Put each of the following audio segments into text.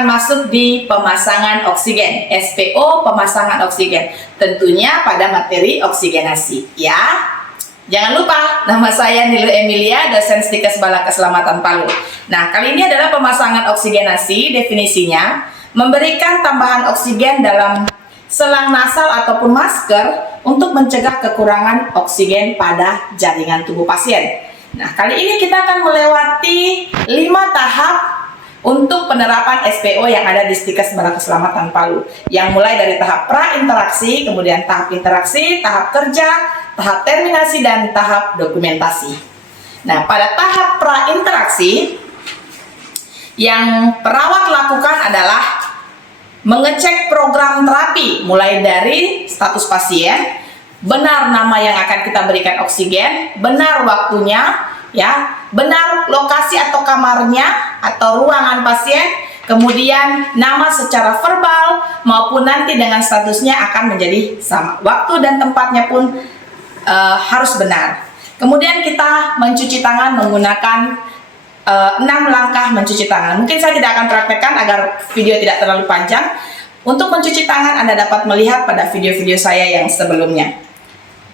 akan masuk di pemasangan oksigen, SPO pemasangan oksigen. Tentunya pada materi oksigenasi, ya. Jangan lupa, nama saya Nilu Emilia, dosen Stikes Bala Keselamatan Palu. Nah, kali ini adalah pemasangan oksigenasi. Definisinya, memberikan tambahan oksigen dalam selang nasal ataupun masker untuk mencegah kekurangan oksigen pada jaringan tubuh pasien. Nah, kali ini kita akan melewati 5 tahap untuk penerapan SPO yang ada di Stikes Bala Keselamatan Palu, yang mulai dari tahap pra-interaksi, kemudian tahap interaksi, tahap kerja, tahap terminasi, dan tahap dokumentasi. Nah, pada tahap pra-interaksi, yang perawat lakukan adalah mengecek program terapi, mulai dari status pasien, benar nama yang akan kita berikan oksigen, benar waktunya, ya, benar lokasi atau kamarnya atau ruangan pasien, kemudian nama secara verbal maupun nanti dengan statusnya akan menjadi sama. Waktu dan tempatnya pun harus benar. Kemudian kita mencuci tangan menggunakan 6 langkah mencuci tangan. Mungkin saya tidak akan praktekkan agar video tidak terlalu panjang. Untuk mencuci tangan Anda dapat melihat pada video-video saya yang sebelumnya.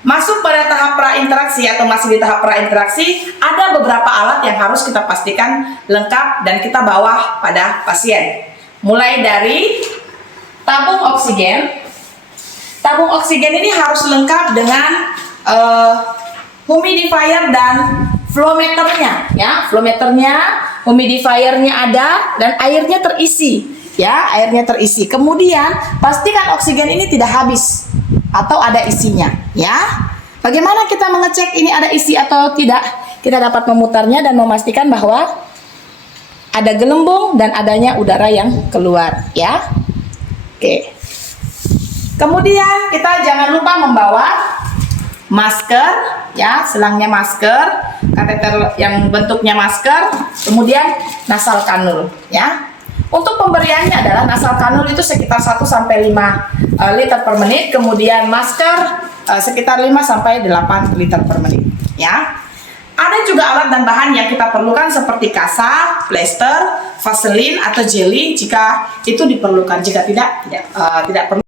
Masuk pada tahap pra-interaksi atau masih di tahap pra-interaksi, ada beberapa alat yang harus kita pastikan lengkap dan kita bawa pada pasien. Mulai dari tabung oksigen. Tabung oksigen ini harus lengkap dengan humidifier dan flow meternya, ya. Flow meternya, humidifiernya ada, dan airnya terisi, ya. Airnya terisi. Kemudian pastikan oksigen ini tidak habis atau ada isinya, ya. Bagaimana kita mengecek ini ada isi atau tidak? Kita dapat memutarnya dan memastikan bahwa ada gelembung dan adanya udara yang keluar, ya. Oke. Kemudian kita jangan lupa membawa masker, ya, selangnya masker, kateter yang bentuknya masker, kemudian nasal kanul, ya. Untuk pemberiannya adalah nasal kanul itu sekitar 1 sampai 5 liter per menit, kemudian masker sekitar 5 sampai 8 liter per menit, ya. Ada juga alat dan bahan yang kita perlukan seperti kasa, plester, vaselin atau jelly jika itu diperlukan. Jika tidak perlu,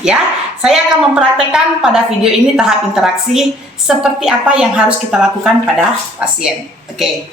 ya. Saya akan mempraktekkan pada video ini tahap interaksi seperti apa yang harus kita lakukan pada pasien. Oke.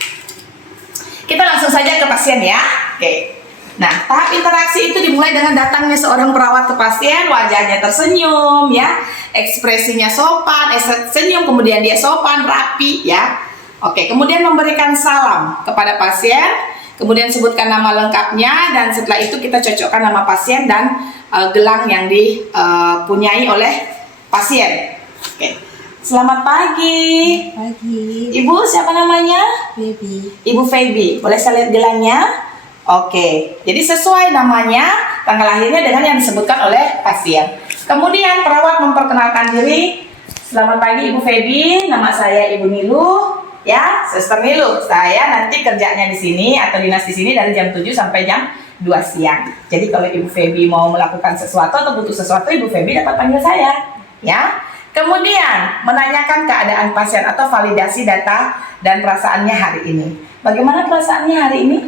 Kita langsung saja ke pasien, ya. Oke. Nah, tahap interaksi itu dimulai dengan datangnya seorang perawat ke pasien, wajahnya tersenyum, ya, ekspresinya sopan, senyum, kemudian dia sopan, rapi, ya. Oke, kemudian memberikan salam kepada pasien, kemudian sebutkan nama lengkapnya, dan setelah itu kita cocokkan nama pasien dan gelang yang dipunyai oleh pasien. Oke. Selamat pagi. Pagi. Ibu siapa namanya? Baby. Ibu Feby. Boleh saya lihat gelangnya? Oke. Jadi sesuai namanya, tanggal lahirnya dengan yang disebutkan oleh pasien. Kemudian perawat memperkenalkan diri. Selamat pagi Ibu Feby. Nama saya Ibu Nilu. Ya, Suster Nilu. Saya nanti kerjanya di sini atau dinas di sini dari jam 7 sampai jam 2 siang. Jadi kalau Ibu Feby mau melakukan sesuatu atau butuh sesuatu, Ibu Feby dapat panggil saya. Ya. Kemudian menanyakan keadaan pasien atau validasi data dan perasaannya hari ini. Bagaimana perasaannya hari ini?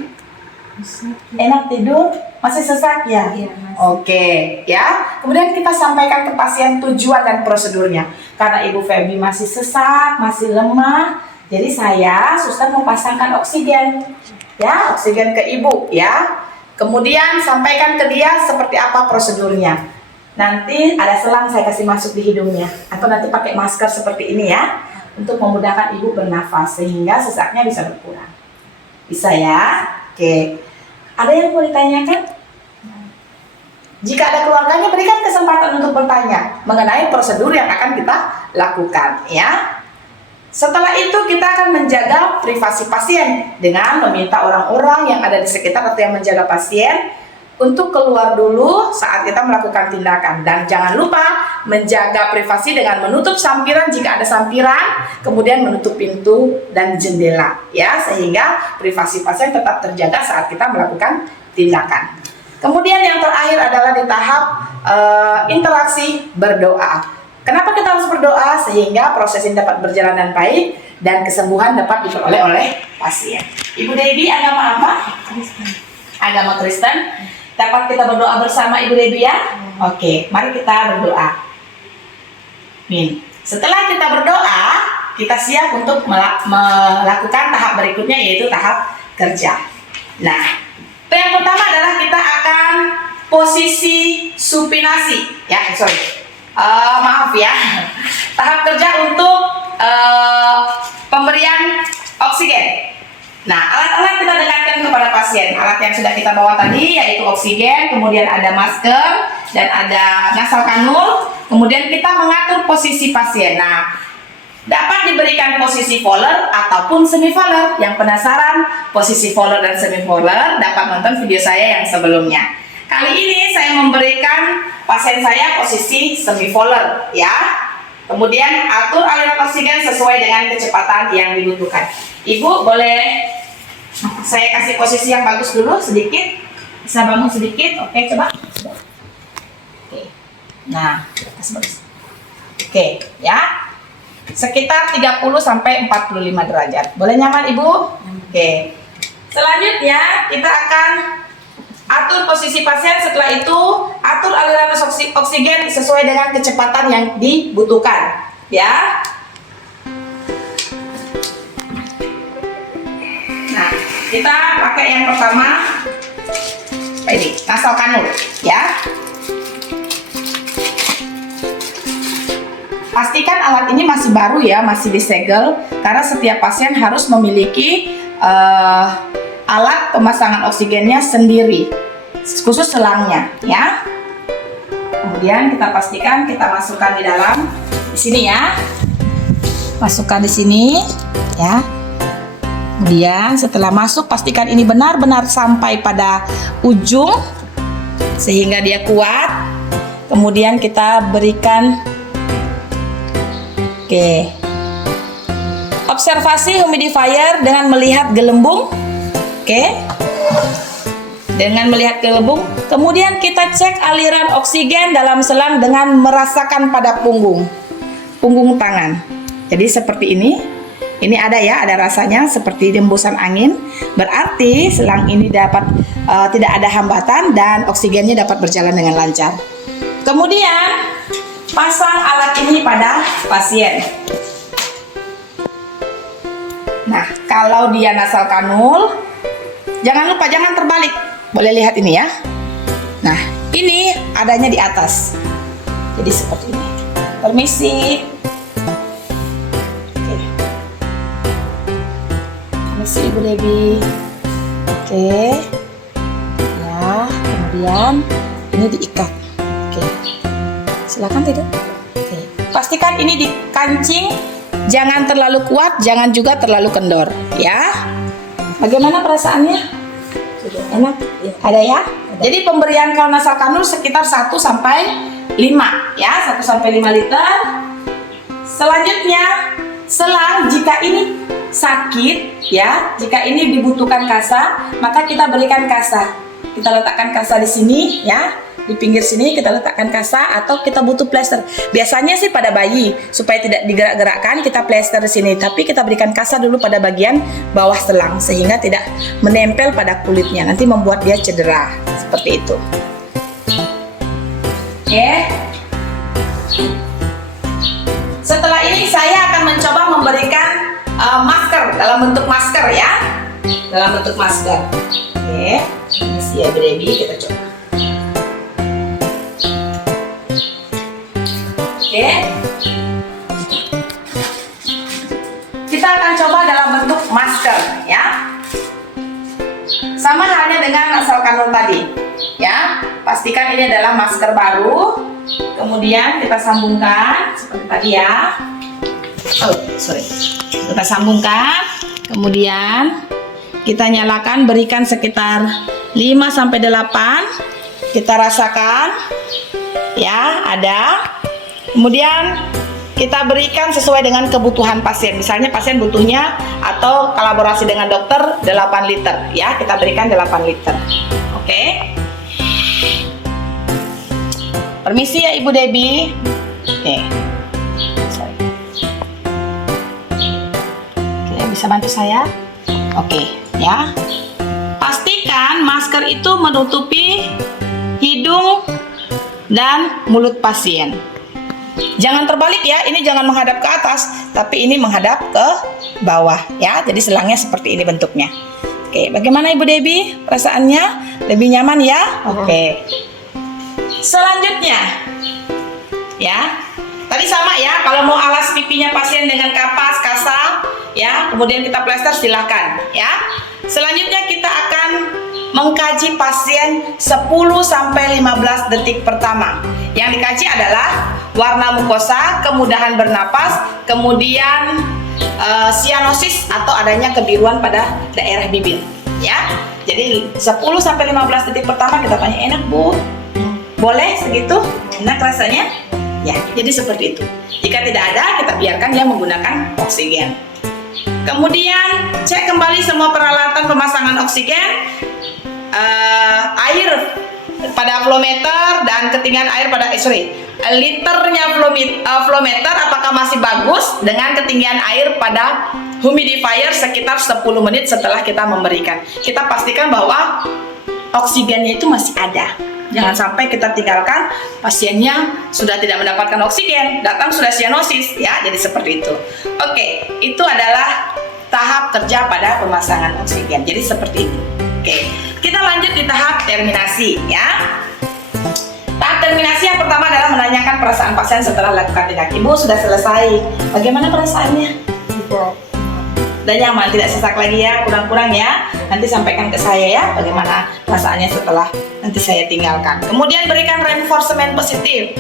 Enak tidur? Masih sesak ya? Iya, masih. Oke, ya. Kemudian kita sampaikan ke pasien tujuan dan prosedurnya. Karena Ibu Feby masih sesak, masih lemah, jadi saya, suster, mau pasangkan oksigen. Ya, oksigen ke Ibu, ya. Kemudian sampaikan ke dia seperti apa prosedurnya. Nanti ada selang saya kasih masuk di hidungnya, atau nanti pakai masker seperti ini, ya, untuk memudahkan Ibu bernafas sehingga sesaknya bisa berkurang. Bisa, ya? Oke. Ada yang mau ditanyakan? Jika ada keluarganya, berikan kesempatan untuk bertanya mengenai prosedur yang akan kita lakukan, ya. Setelah itu kita akan menjaga privasi pasien dengan meminta orang-orang yang ada di sekitar atau yang menjaga pasien untuk keluar dulu saat kita melakukan tindakan. Dan jangan lupa menjaga privasi dengan menutup sampiran jika ada sampiran, kemudian menutup pintu dan jendela, ya, sehingga privasi pasien tetap terjaga saat kita melakukan tindakan. Kemudian yang terakhir adalah di tahap interaksi berdoa. Kenapa kita harus berdoa? Sehingga proses ini dapat berjalan dengan baik dan kesembuhan dapat diperoleh oleh pasien. Ibu Debbie, agama apa? Kristen. agama Kristen. Dapat kita berdoa bersama Ibu Debbie ya? Oke, mari kita berdoa. Amin. Setelah kita berdoa, kita siap untuk melakukan tahap berikutnya, yaitu tahap kerja. Nah, yang pertama adalah kita akan posisi supinasi. Maaf ya. Tahap kerja untuk pemberian oksigen. Nah, alat-alat kita dekatkan kepada pasien. Alat yang sudah kita bawa tadi yaitu oksigen, kemudian ada masker dan ada nasal kanul. Kemudian kita mengatur posisi pasien. Nah, dapat diberikan posisi Fowler ataupun semi Fowler. Yang penasaran posisi Fowler dan semi Fowler, dapat nonton video saya yang sebelumnya. Kali ini saya memberikan pasien saya posisi semi Fowler ya. Kemudian atur aliran oksigen sesuai dengan kecepatan yang dibutuhkan. Ibu boleh saya kasih posisi yang bagus dulu sedikit. Bisa bangun sedikit. Oke, coba. Oke. Nah, kasih bagus. Oke, ya. Sekitar 30 sampai 45 derajat. Boleh nyaman, Ibu? Oke. Selanjutnya kita akan atur posisi pasien. Setelah itu atur aliran oksigen sesuai dengan kecepatan yang dibutuhkan, ya. Nah, kita pakai yang pertama ini nasal kanul, ya. Pastikan alat ini masih baru ya, masih disegel, karena setiap pasien harus memiliki alat pemasangan oksigennya sendiri, khusus selangnya ya. Kemudian kita pastikan kita masukkan di dalam di sini ya. Masukkan di sini ya. Kemudian setelah masuk pastikan ini benar-benar sampai pada ujung sehingga dia kuat. Kemudian kita berikan observasi humidifier dengan melihat gelembung. Dengan melihat gelembung, kemudian kita cek aliran oksigen dalam selang dengan merasakan pada punggung tangan. Jadi seperti ini ada ya, ada rasanya seperti hembusan angin. Berarti selang ini dapat tidak ada hambatan dan oksigennya dapat berjalan dengan lancar. Kemudian pasang alat ini pada pasien. Nah, kalau dia nasal kanul, jangan lupa jangan terbalik. Boleh lihat ini ya. Nah, ini adanya di atas. Jadi seperti ini. Permisi. Oke. Permisi Ibu Debbie. Oke. Ya, kemudian ini diikat. Oke. Silakan tidur. Oke. Pastikan ini dikancing, jangan terlalu kuat, jangan juga terlalu kendor, ya. Bagaimana perasaannya? Enak? Ya. Ada ya? Ada. Jadi pemberian kalau nasal kanul sekitar 1 sampai 5 ya, 1 sampai 5 liter. Selanjutnya selang, jika ini sakit ya, jika ini dibutuhkan kasa, maka kita berikan kasa. Kita letakkan kasa di sini ya, di pinggir sini kita letakkan kasa, atau kita butuh plester. Biasanya sih pada bayi supaya tidak digerak-gerakkan kita plester di sini, tapi kita berikan kasa dulu pada bagian bawah selang sehingga tidak menempel pada kulitnya, nanti membuat dia cedera seperti itu. Oke. Setelah ini saya akan mencoba memberikan masker dalam bentuk masker ya, dalam bentuk masker. Oke, ini siap ready, kita coba. Oke. Kita akan coba dalam bentuk masker ya. Sama halnya dengan nasal kanul tadi ya. Pastikan ini adalah masker baru. Kemudian kita sambungkan seperti tadi ya. Kita sambungkan. Kemudian kita nyalakan, berikan sekitar 5 sampai 8. Kita rasakan ya, ada. Kemudian kita berikan sesuai dengan kebutuhan pasien. Misalnya pasien butuhnya atau kolaborasi dengan dokter 8 liter ya, kita berikan 8 liter. Oke. Permisi ya Ibu Debbie. Oke. Oke, bisa bantu saya? Oke, ya. Pastikan pastikan masker itu menutupi hidung dan mulut pasien. Jangan terbalik ya, ini jangan menghadap ke atas, tapi ini menghadap ke bawah ya. Jadi selangnya seperti ini bentuknya. Oke, bagaimana Ibu Debbie? Perasaannya lebih nyaman ya? Oke. Selanjutnya, ya. Tadi sama ya, kalau mau alas pipinya pasien dengan kapas, kasa, ya, kemudian kita plester silahkan ya. Selanjutnya kita akan mengkaji pasien 10-15 detik pertama. Yang dikaji adalah warna mukosa, kemudahan bernapas, kemudian sianosis atau adanya kebiruan pada daerah bibir ya. Jadi 10-15 detik pertama kita tanya, enak Bu? Boleh segitu? Enak rasanya? Ya, jadi seperti itu. Jika tidak ada, kita biarkan dia menggunakan oksigen. Kemudian cek kembali semua peralatan pemasangan oksigen, air pada flowmeter dan ketinggian air pada liternya flowmeter apakah masih bagus dengan ketinggian air pada humidifier sekitar 10 menit setelah kita memberikan. Kita pastikan bahwa oksigennya itu masih ada. Jangan sampai kita tinggalkan pasiennya sudah tidak mendapatkan oksigen, datang sudah sianosis ya, jadi seperti itu. Oke, itu adalah tahap kerja pada pemasangan oksigen. Jadi seperti ini. Oke, kita lanjut di tahap terminasi ya. Tahap terminasi yang pertama adalah menanyakan perasaan pasien setelah lakukan tindak. Ibu sudah selesai. Bagaimana perasaannya? Udah nyaman, tidak sesak lagi ya, kurang-kurang ya. Nanti sampaikan ke saya ya bagaimana perasaannya setelah nanti saya tinggalkan. Kemudian berikan reinforcement positif.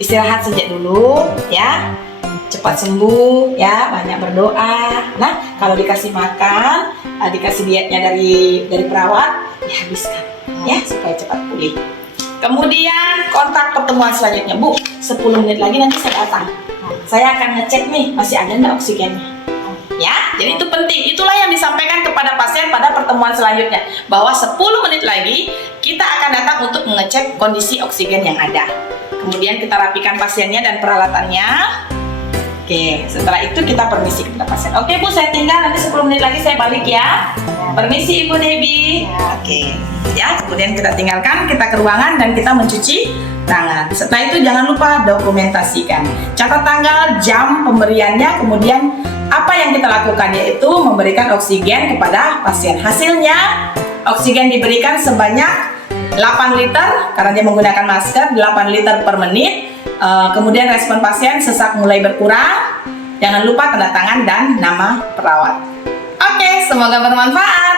Istirahat sejak dulu ya. Cepat sembuh ya, banyak berdoa. Nah, kalau dikasih makan, dikasih dietnya dari perawat, dihabiskan ya supaya cepat pulih. Kemudian kontak pertemuan selanjutnya. Bu, 10 menit lagi nanti saya datang. Saya akan ngecek nih masih ada nggak oksigennya. Ya, jadi itu penting. Itulah yang disampaikan kepada pasien pada pertemuan selanjutnya, bahwa 10 menit lagi kita akan datang untuk mengecek kondisi oksigen yang ada. Kemudian kita rapikan pasiennya dan peralatannya. Oke, setelah itu kita permisi kepada pasien. Oke Bu, saya tinggal, nanti 10 menit lagi saya balik ya. Permisi Ibu Debbie. Oke, ya, kemudian kita tinggalkan, kita ke ruangan dan kita mencuci tangan. Setelah itu jangan lupa dokumentasikan. Catat tanggal, jam pemberiannya, kemudian apa yang kita lakukan, yaitu memberikan oksigen kepada pasien. Hasilnya, oksigen diberikan sebanyak 8 liter karena dia menggunakan masker, 8 liter per menit. Kemudian respon pasien sesak mulai berkurang. Jangan lupa tanda tangan dan nama perawat. Oke, semoga bermanfaat.